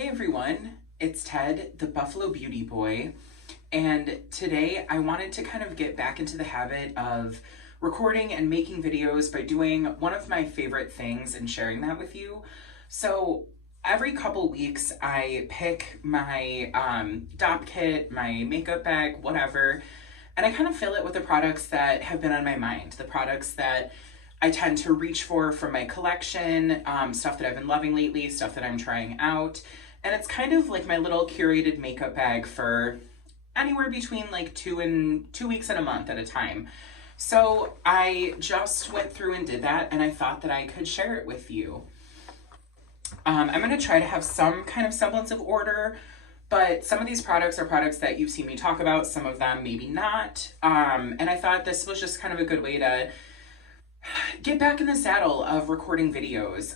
Hey everyone, it's Ted, the Buffalo Beauty Boy, and today I wanted to kind of get back into the habit of recording and making videos by doing one of my favorite things and sharing that with you. So every couple weeks I pick my DOP kit, my makeup bag, whatever, and I kind of fill it with the products that have been on my mind, the products that I tend to reach for from my collection, stuff that I've been loving lately, stuff that I'm trying out. And it's kind of like my little curated makeup bag for anywhere between like 2 weeks and a month at a time. So I just went through and did that, and I thought that I could share it with you. I'm going to try to have some kind of semblance of order, but some of these products are products that you've seen me talk about, some of them maybe not. And I thought this was just kind of a good way to get back in the saddle of recording videos.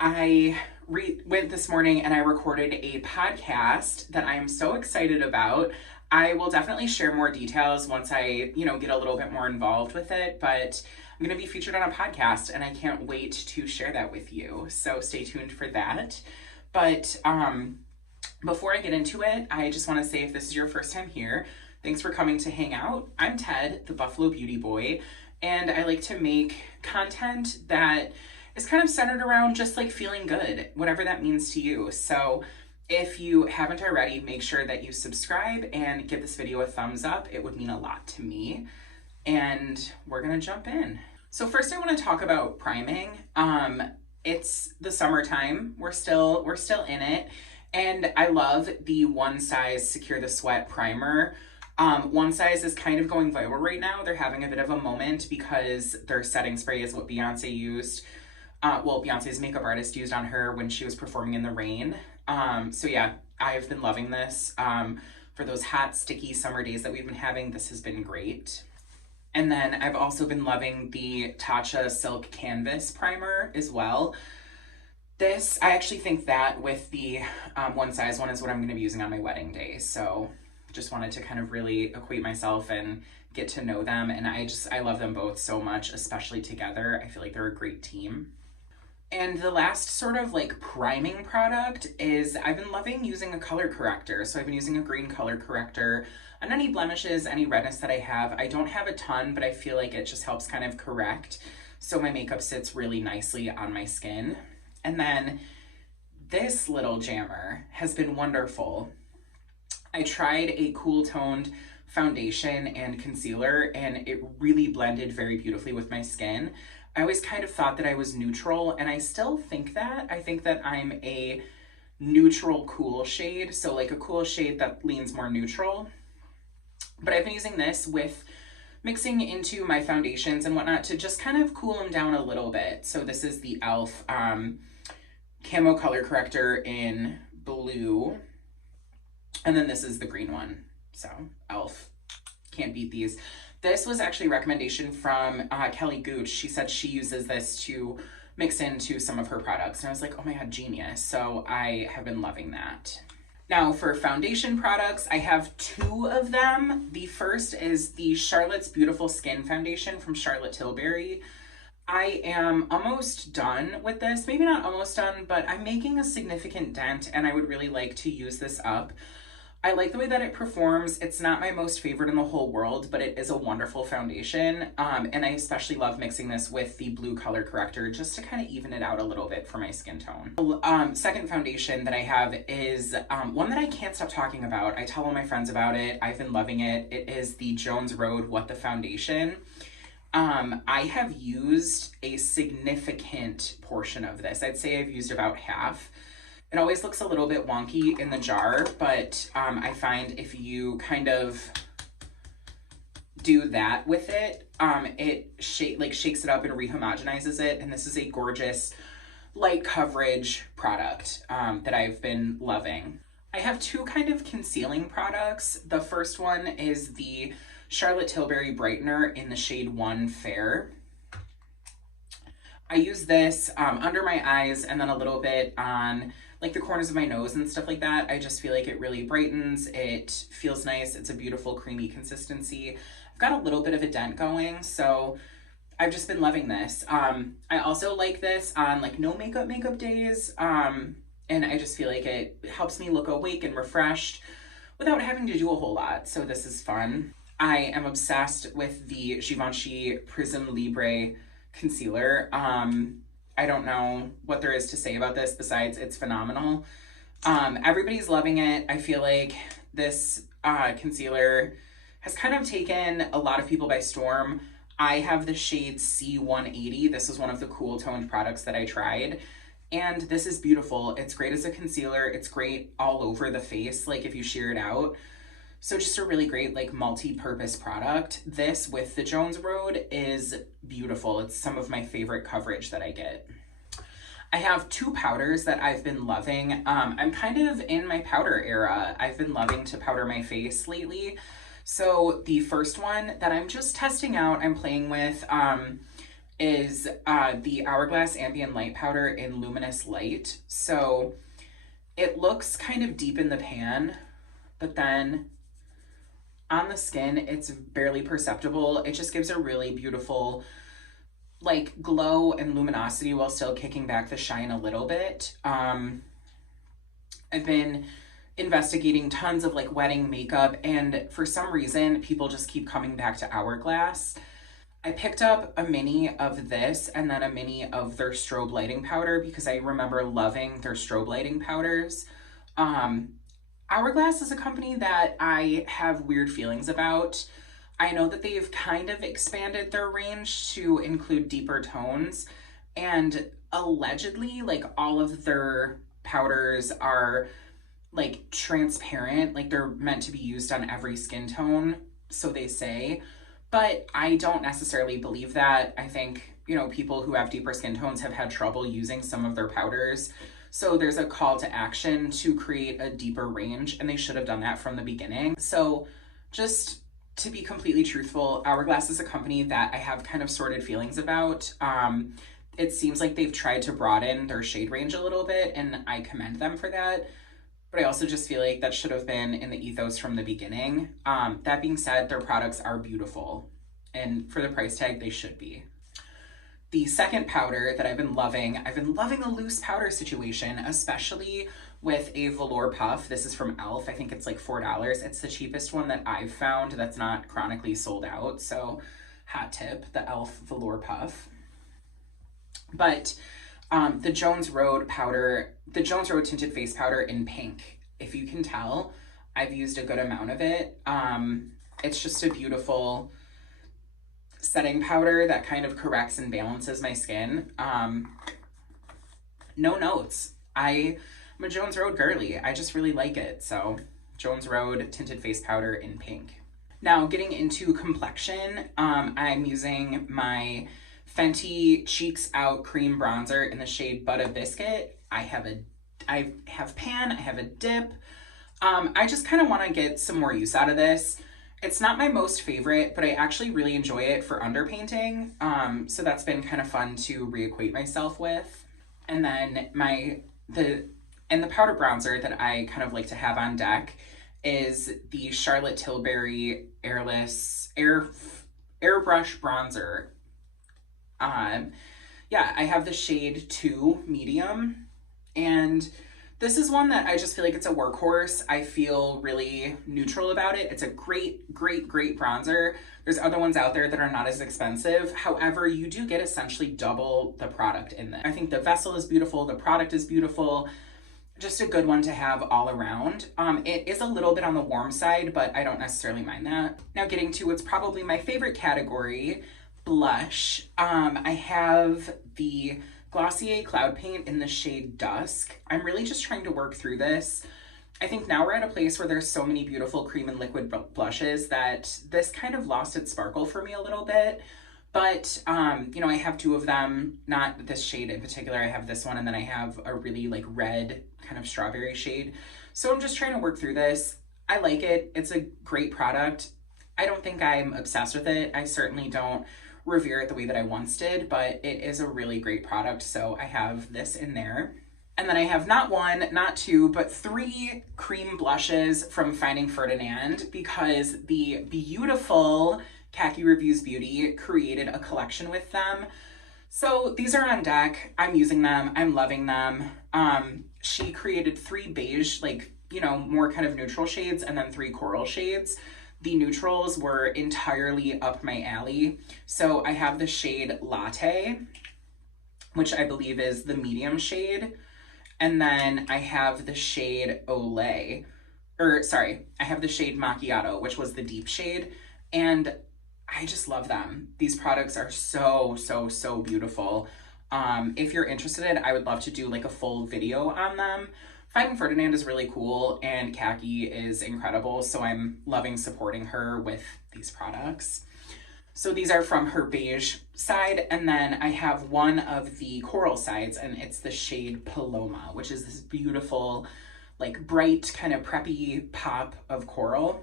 I went this morning and I recorded a podcast that I am so excited about. I will definitely share more details once I, get a little bit more involved with it, but I'm going to be featured on a podcast and I can't wait to share that with you. So stay tuned for that. But before I get into it, I just want to say, if this is your first time here, thanks for coming to hang out. I'm Ted, the Buffalo Beauty Boy, and I like to make content that is kind of centered around just like feeling good, whatever that means to you. So if you haven't already, make sure that you subscribe and give this video a thumbs up. It would mean a lot to me. And we're gonna jump in. So first I want to talk about priming. It's the summertime. We're still in it. And I love the One Size Secure the Sweat primer. One Size is kind of going viral right now. They're having a bit of a moment because their setting spray is what Beyonce used. Beyonce's makeup artist used on her when she was performing in the rain. So yeah, I've been loving this. For those hot, sticky summer days that we've been having, this has been great. And then I've also been loving the Tatcha Silk Canvas primer as well. This, I actually think that with the One Size one is what I'm going to be using on my wedding day. So just wanted to kind of really acquaint myself and get to know them. And I love them both so much, especially together. I feel like they're a great team. And the last sort of like priming product is I've been loving using a color corrector. So I've been using a green color corrector on any blemishes, any redness that I have. I don't have a ton, but I feel like it just helps kind of correct so my makeup sits really nicely on my skin. And then this little jammer has been wonderful. I tried a cool toned foundation and concealer and it really blended very beautifully with my skin. I always kind of thought that I was neutral, and I still think that. I think that I'm a neutral cool shade, so like a cool shade that leans more neutral. But I've been using this with mixing into my foundations and whatnot to just kind of cool them down a little bit. So this is the e.l.f. Camo Color Corrector in blue. And then this is the green one. So e.l.f. Can't beat these. This was actually a recommendation from Kelly Gooch. She said she uses this to mix into some of her products. And I was like, oh my God, genius. So I have been loving that. Now for foundation products, I have two of them. The first is the Charlotte's Beautiful Skin Foundation from Charlotte Tilbury. I am almost done with this. Maybe not almost done, but I'm making a significant dent and I would really like to use this up. I like the way that it performs. It's not my most favorite in the whole world, but it is a wonderful foundation. And I especially love mixing this with the blue color corrector just to kind of even it out a little bit for my skin tone. Second foundation that I have is one that I can't stop talking about. I tell all my friends about it. I've been loving it. It is the Jones Road What the Foundation. I have used a significant portion of this. I'd say I've used about half. It always looks a little bit wonky in the jar, but I find if you kind of do that with it, it shakes it up and rehomogenizes it. And this is a gorgeous light coverage product that I've been loving. I have two kind of concealing products. The first one is the Charlotte Tilbury Brightener in the shade 1 Fair. I use this under my eyes and then a little bit on like the corners of my nose and stuff like that. I just feel like it really brightens. It feels nice. It's a beautiful creamy consistency. I've got a little bit of a dent going, so I've just been loving this. I also like this on like no makeup days. And I just feel like it helps me look awake and refreshed without having to do a whole lot. So this is fun. I am obsessed with the Givenchy Prism Libre concealer. I don't know what there is to say about this besides it's phenomenal. Everybody's loving it. I feel like this concealer has kind of taken a lot of people by storm. I have the shade C180. This is one of the cool toned products that I tried. And this is beautiful. It's great as a concealer. It's great all over the face, like if you sheer it out. So just a really great like multi-purpose product. This with the Jones Road is beautiful. It's some of my favorite coverage that I get. I have two powders that I've been loving. I'm kind of in my powder era. I've been loving to powder my face lately. So the first one that I'm just testing out, I'm playing with, is the Hourglass Ambient Light Powder in Luminous Light. So it looks kind of deep in the pan, but then on the skin, it's barely perceptible. It just gives a really beautiful like glow and luminosity while still kicking back the shine a little bit. I've been investigating tons of like wedding makeup, and for some reason, people just keep coming back to Hourglass. I picked up a mini of this and then a mini of their strobe lighting powder because I remember loving their strobe lighting powders. Hourglass is a company that I have weird feelings about. I know that they've kind of expanded their range to include deeper tones, and allegedly like all of their powders are like transparent, like they're meant to be used on every skin tone, so they say. But I don't necessarily believe that. I think, you know, people who have deeper skin tones have had trouble using some of their powders. So there's a call to action to create a deeper range, and they should have done that from the beginning. So just to be completely truthful, Hourglass is a company that I have kind of sorted feelings about. It seems like they've tried to broaden their shade range a little bit, and I commend them for that. But I also just feel like that should have been in the ethos from the beginning. That being said, their products are beautiful, and for the price tag, they should be. The second powder that I've been loving a loose powder situation, especially with a velour puff. This is from e.l.f. I think it's like $4. It's the cheapest one that I've found that's not chronically sold out. So hot tip, the e.l.f. velour puff. But the Jones Road powder, the Jones Road tinted face powder in pink. If you can tell, I've used a good amount of it. It's just a beautiful setting powder that kind of corrects and balances my skin. No notes. I'm a Jones Road girly. I just really like it. So Jones Road tinted face powder in pink. Now getting into complexion, I'm using my Fenty Cheeks Out Cream Bronzer in the shade Butter Biscuit. I have pan, I have a dip. I just kind of want to get some more use out of this. It's not my most favorite, but I actually really enjoy it for underpainting. So that's been kind of fun to reacquaint myself with. And then the powder bronzer that I kind of like to have on deck is the Charlotte Tilbury Airbrush Bronzer. Yeah, I have the shade 2 medium, and this is one that I just feel like it's a workhorse. I feel really neutral about it. It's a great bronzer. There's other ones out there that are not as expensive. However, you do get essentially double the product in there. I think the vessel is beautiful. The product is beautiful. Just a good one to have all around. It is a little bit on the warm side, but I don't necessarily mind that. Now getting to what's probably my favorite category, blush. I have the Glossier Cloud Paint in the shade Dusk. I'm really just trying to work through this. I think now we're at a place where there's so many beautiful cream and liquid blushes that this kind of lost its sparkle for me a little bit. But, you know, I have two of them, not this shade in particular. I have this one, and then I have a really like red kind of strawberry shade. So I'm just trying to work through this. I like it. It's a great product. I don't think I'm obsessed with it. I certainly don't revere it the way that I once did, but it is a really great product. So I have this in there. And then I have not one, not two, but 3 cream blushes from Finding Ferdinand, because the beautiful Khaki Reviews Beauty created a collection with them. So these are on deck. I'm using them. I'm loving them. she created 3 beige, like, you know, more kind of neutral shades, and then 3 coral shades. The neutrals were entirely up my alley. So I have the shade Latte, which I believe is the medium shade. And then I have the shade Olay, or sorry, I have the shade Macchiato, which was the deep shade. And I just love them. These products are so, so, so beautiful. If you're interested, I would love to do like a full video on them. Fighting Ferdinand is really cool and Khaki is incredible, so I'm loving supporting her with these products. So these are from her beige side, and then I have one of the coral sides, and it's the shade Paloma, which is this beautiful, like bright, kind of preppy pop of coral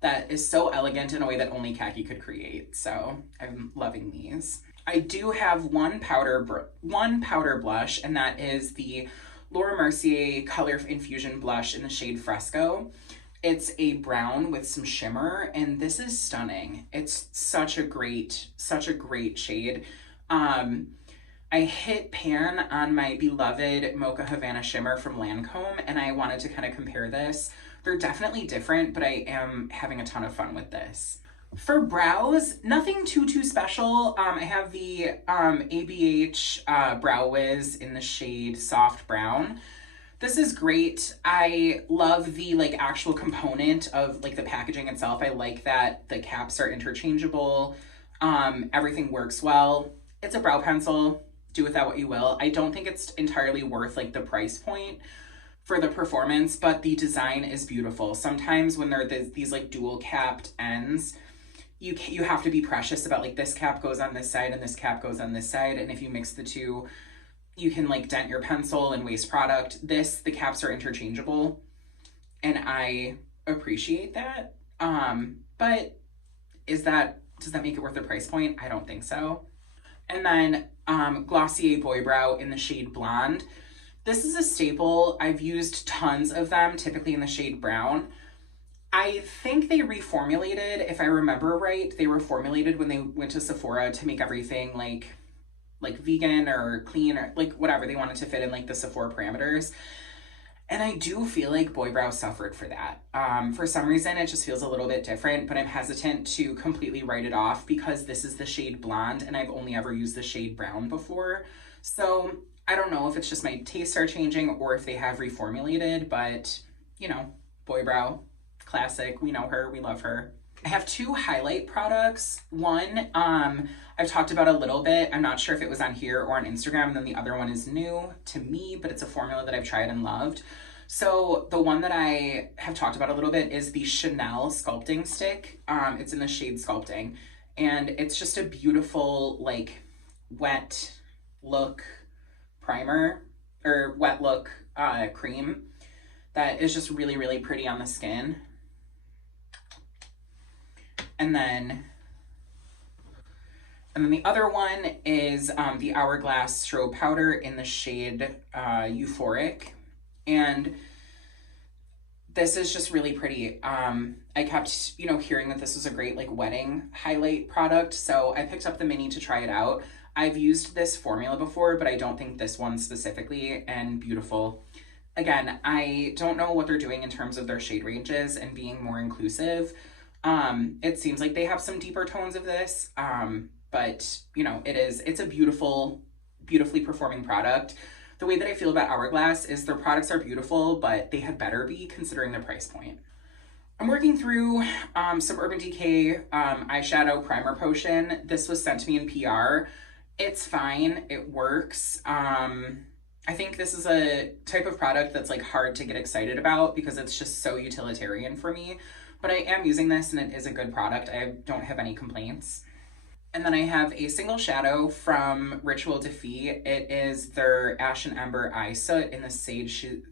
that is so elegant in a way that only Khaki could create. So I'm loving these. I do have one powder blush, and that is the Laura Mercier Color Infusion Blush in the shade Fresco. It's a brown with some shimmer, and this is stunning. It's such a great shade. I hit pan on my beloved Mocha Havana Shimmer from Lancome, and I wanted to kind of compare this. They're definitely different, but I am having a ton of fun with this. For brows, nothing too special. I have the ABH Brow Wiz in the shade Soft Brown. This is great. I love the like actual component of like the packaging itself. I like that the caps are interchangeable. Everything works well. It's a brow pencil. Do with that what you will. I don't think it's entirely worth like the price point for the performance, but the design is beautiful. Sometimes when there are these like dual capped ends, you have to be precious about like this cap goes on this side and this cap goes on this side, and if you mix the two, you can like dent your pencil and waste product. The caps are interchangeable, and I appreciate that. But does that make it worth the price point? I don't think so. And then Glossier Boy Brow in the shade Blonde. This is a staple. I've used tons of them, typically in the shade Brown. I think they reformulated, if I remember right, they reformulated when they went to Sephora to make everything like vegan or clean or like whatever they wanted to fit in like the Sephora parameters. And I do feel like Boy Brow suffered for that. For some reason, it just feels a little bit different, but I'm hesitant to completely write it off because this is the shade Blonde and I've only ever used the shade Brown before. So I don't know if it's just my tastes are changing or if they have reformulated, but you know, Boy Brow, classic. We know her, we love her. I have 2 highlight products. One, I've talked about a little bit. I'm not sure if it was on here or on Instagram. And then the other one is new to me, but it's a formula that I've tried and loved. So the one that I have talked about a little bit is the Chanel Sculpting Stick. It's in the shade Sculpting. And it's just a beautiful, like, wet look primer, or wet look cream that is just really, really pretty on the skin. And then the other one is the Hourglass Strobe Powder in the shade Euphoric. And this is just really pretty. I kept, you know, hearing that this was a great like wedding highlight product. So I picked up the mini to try it out. I've used this formula before, but I don't think this one specifically, and beautiful. Again, I don't know what they're doing in terms of their shade ranges and being more inclusive. It seems like they have some deeper tones of this, but you know, it's a beautifully performing product. The way that I feel about Hourglass is their products are beautiful, but they had better be considering their price point. I'm working through some Urban Decay eyeshadow primer potion. This was sent to me in PR. It's fine, it works. I think this is a type of product that's like hard to get excited about because it's just so utilitarian for me. But I am using this and it is a good product. I don't have any complaints. And then I have a single shadow from Ritual Defeat. It is their Ash and Ember Eye Soot in the Sigil,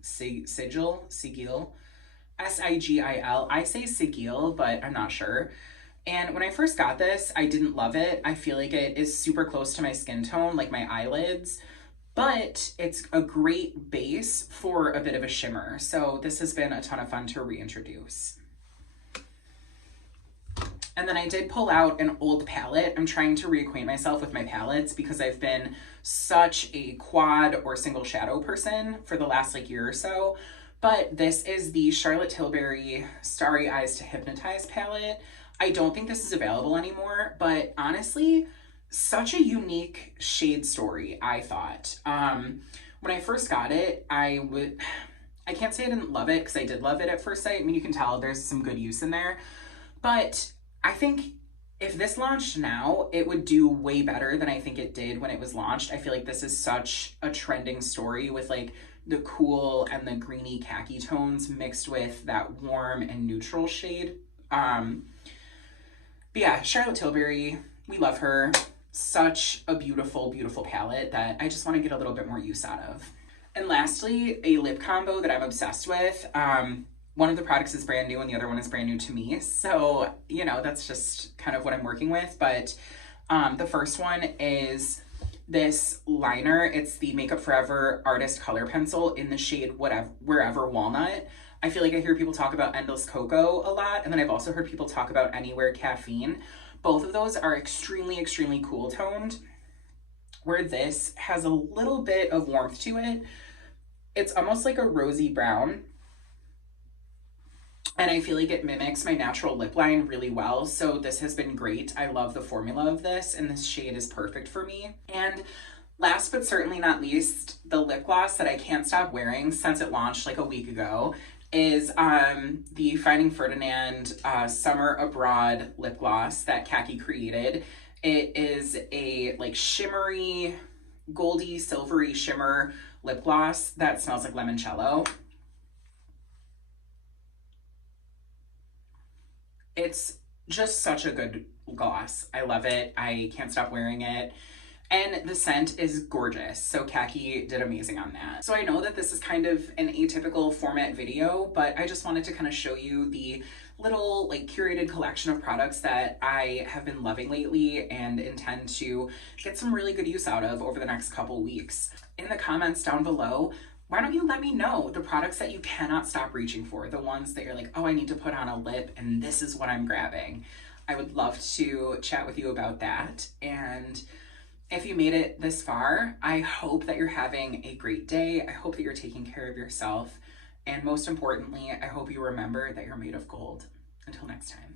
S-I-G-I-L. I say Sigil, but I'm not sure. And when I first got this, I didn't love it. I feel like it is super close to my skin tone, like my eyelids, but it's a great base for a bit of a shimmer. So this has been a ton of fun to reintroduce. And then I did pull out an old palette. I'm trying to reacquaint myself with my palettes because I've been such a quad or single shadow person for the last like year or so. But this is the Charlotte Tilbury Starry Eyes to Hypnotize palette. I don't think this is available anymore, but honestly, such a unique shade story, I thought. When I first got it, I can't say I didn't love it because I did love it at first sight. I mean, you can tell there's some good use in there, but I think if this launched now, it would do way better than I think it did when it was launched. I feel like this is such a trending story with like the cool and the greeny khaki tones mixed with that warm and neutral shade. But yeah, Charlotte Tilbury, we love her. Such a beautiful, beautiful palette that I just want to get a little bit more use out of. And lastly, a lip combo that I'm obsessed with. One of the products is brand new and the other one is brand new to me. So, you know, that's just kind of what I'm working with. But the first one is this liner. It's the Makeup Forever Artist Color Pencil in the shade Wherever Walnut. I feel like I hear people talk about Endless Cocoa a lot. And then I've also heard people talk about Anywhere Caffeine. Both of those are extremely, extremely cool toned, where this has a little bit of warmth to it. It's almost like a rosy brown. And I feel like it mimics my natural lip line really well. So this has been great. I love the formula of this, and this shade is perfect for me. And last but certainly not least, the lip gloss that I can't stop wearing since it launched like a week ago is the Finding Ferdinand Summer Abroad lip gloss that Khaki created. It is a like shimmery, goldy, silvery shimmer lip gloss that smells like limoncello. It's just such a good gloss. I love it. I can't stop wearing it. And the scent is gorgeous. So Khaki did amazing on that. So I know that this is kind of an atypical format video, but I just wanted to kind of show you the little like curated collection of products that I have been loving lately and intend to get some really good use out of over the next couple weeks. In the comments down below, why don't you let me know the products that you cannot stop reaching for, the ones that you're like, oh, I need to put on a lip and this is what I'm grabbing. I would love to chat with you about that. And if you made it this far, I hope that you're having a great day. I hope that you're taking care of yourself. And most importantly, I hope you remember that you're made of gold. Until next time.